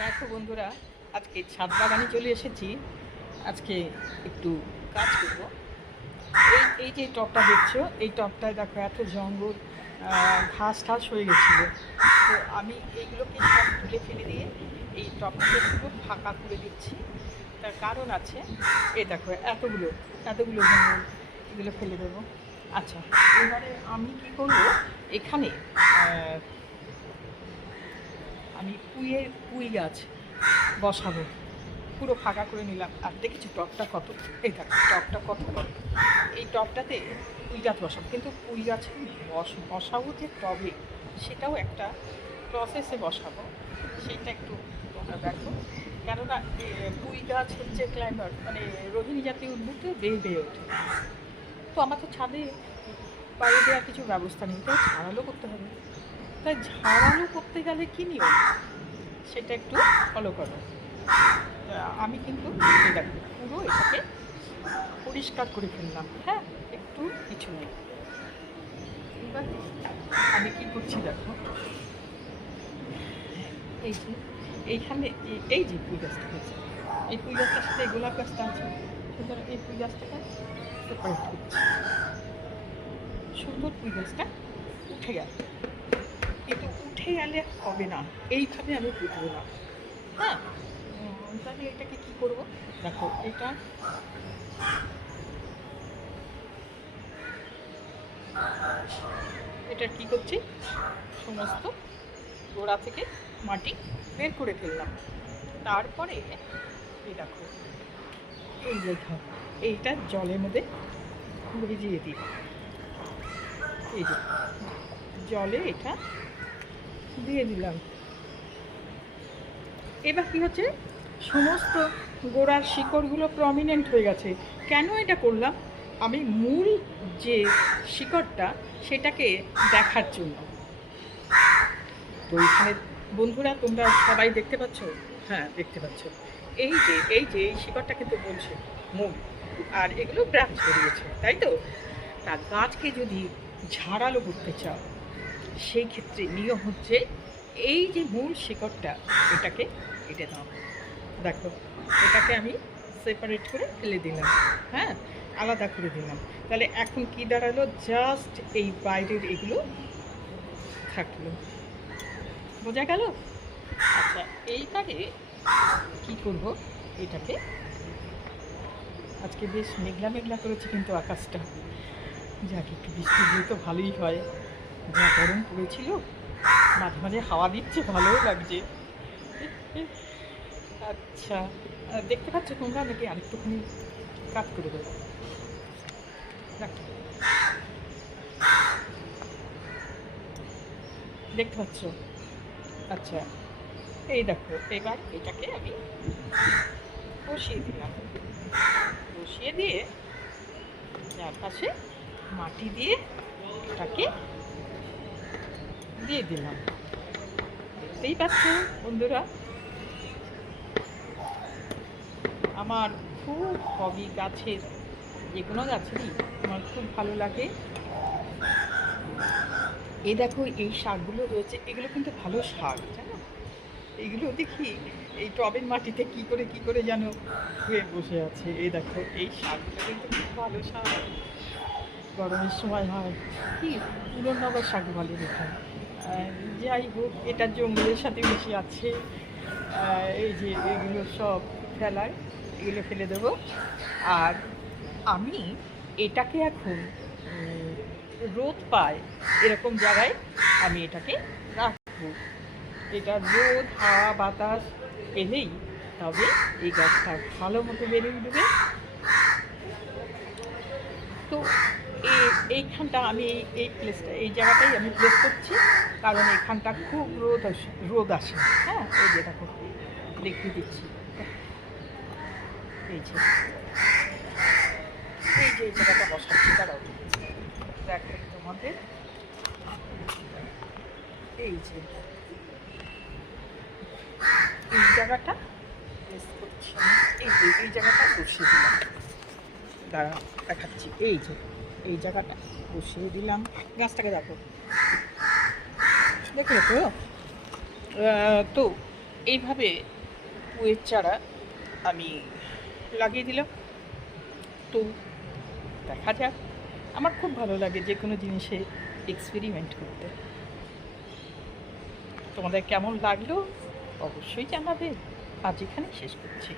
দেখো বন্ধুরা, আজকে ছাদ বাগানে চলে এসেছি। আজকে একটু কাজ করব। এই যে টবটা দেখছো, এই টবটায় দেখো এত জঙ্গল, ঘাস ঠাস হয়ে গেছিলো। তো আমি এইগুলোকে সব তুলে ফেলে দিয়ে এই টবটাকে পুরো ফাঁকা করে দিচ্ছি। তার কারণ আছে, এই দেখো এতগুলো এতগুলো জঙ্গল, এগুলো ফেলে দেবো। আচ্ছা, এবারে আমি কি করব, এখানে আমি পুঁই গাছ বসাবো। পুরো ফাঁকা করে নিলাম। আর দেখেছি টবটা কত, এই দেখো টবটা কত বড়। এই টবটাতে পুঁই গাছ বসাবো, কিন্তু পুঁই গাছে বসাবো যে টবে, সেটাও একটা প্রসেসে বসাবো। সেইটা একটু তোমরা দেখো। কেননা পুঁই গাছ হচ্ছে ক্লাইম্বার, মানে রোহিণী জাতীয় উদ্ভিদ, বেয়ে বেয়ে ওঠে। তো আমার তো ছাদে বাইরে দেওয়ার কিছু ব্যবস্থা নেই, তাই ঝাড়ালো করতে হবে। তাই ঝাড়ালো করতে গেলে কী নিয়ম, সেটা একটু ফলো করো। আমি কিন্তু দেখো পুরো এটাকে পরিষ্কার করে ফেললাম। হ্যাঁ, একটু কিছু নেই। এবার আমি কী করছি দেখো, এই যে এইখানে এই যে পুঁই গাছটা হয়েছে, এই পুঁই গাছটার সাথে এই গোলাপ গাছটা আছে, সুতরাং এই পুঁই গাছটাকে সেপারেট করছি। সুন্দর পুঁই গাছটা উঠে গেল, কিন্তু উঠে গেলে হবে না, এইভাবে আমি পুঁতবো না। হ্যাঁ, তাহলে এটাকে কী করবো দেখো, এটা কী করছি, সমস্ত গোড়া থেকে মাটি বের করে ফেললাম। তারপরে এই দেখো, এই যে এইটা জলের মধ্যে ভিজিয়ে দিই। এই যে জলে এটা দিয়ে দিলাম। এবার কী হচ্ছে, সমস্ত গোড়ার শিকড়গুলো প্রমিনেন্ট হয়ে গেছে। কেন এটা করলাম, আমি মূল যে শিকড়টা সেটাকে দেখার জন্য। তো এখানে বন্ধুরা তোমরা সবাই দেখতে পাচ্ছ, হ্যাঁ দেখতে পাচ্ছ, এই শিকড়টা কিন্তু বলছে মূল, আর এগুলো ব্রাঞ্চ বেরিয়েছে, তাই তো। তার গাছকে যদি ঝাড়ালো করতে চাও, সেই ক্ষেত্রে নিয়ম হচ্ছে এই যে মূল শিকড়টা, এটাকে কেটে দাও। দেখো, এটাকে আমি সেপারেট করে ফেলে দিলাম। হ্যাঁ, আলাদা করে দিলাম। তাহলে এখন কি দাঁড়ালো, জাস্ট এই বাইরের এগুলো থাকলো। বোঝা গেল? আচ্ছা, এইবারে কি করব, এটাকে আজকে বেশ মেঘলা মেঘলা করেছে কিন্তু আকাশটা, যাক একটু বৃষ্টি দিয়ে তো ভালোই হয়। যা গরম পড়েছিল, মাঝে মাঝে হাওয়া দিচ্ছে, ভালোও লাগছে। আচ্ছা, দেখতে পাচ্ছ তোমরা নাকি আরেকটুখানি কাট করে দেবো, দেখতে পাচ্ছ? আচ্ছা, এই দেখো, এবার এটাকে আমি বসিয়ে দিলাম। বসিয়ে দিয়ে চারপাশে মাটি দিয়ে এটাকে দিয়ে দিলাম। দেখতেই পাচ্ছ বন্ধুরা, আমার খুব হবি গাছের, যে কোনো গাছেরই আমার খুব ভালো লাগে। এই দেখো, এই শাকগুলো রয়েছে, এগুলো কিন্তু ভালো শাক, জানো। এইগুলো দেখি এই টবের মাটিতে কি করে যেন হয়ে বসে আছে। এই দেখো, এই শাকগুলো কিন্তু খুব ভালো শাক, গরমের সময় হয়। কি পুরনগর শাক বলে এটা। যাই হোক, এটা জঙ্গলের সাথে বেশি আছে। এই যে এগুলো সব ফেলায়, এগুলো ফেলে দেবো। আর আমি এটাকে এখন রোদ পায় এরকম জায়গায় আমি এটাকে রাখবো। এটা রোদ, হাওয়া, বাতাস পেলেই তবে এই গাছটা ভালো মতো বেড়ে উঠবে। তো এইখানটা আমি এই প্লেসটা, এই জায়গাটাই আমি প্লেস করছি, কারণ এখানটা খুব রোদ আসে। হ্যাঁ, এই যে দেখো, দেখিয়ে দিচ্ছি। এই যে এই জায়গাটা বসাচ্ছি, তারাও দেখো তোমাদের, এই যে এই জায়গাটা প্লেস করছি আমি। এই জায়গাটা বসিয়ে দিলাম, দাঁড়া দেখাচ্ছি। এই যে এই জায়গাটা বসিয়ে দিলাম। গাছটাকে দেখো, দেখলে তো। তো এইভাবে পুয়ের চারা আমি লাগিয়ে দিলাম। তো দেখা যাক, আমার খুব ভালো লাগে যে কোনো জিনিসে এক্সপেরিমেন্ট করতে। তোমাদের কেমন লাগলো অবশ্যই জানাবে। আজ এখানে শেষ করছি।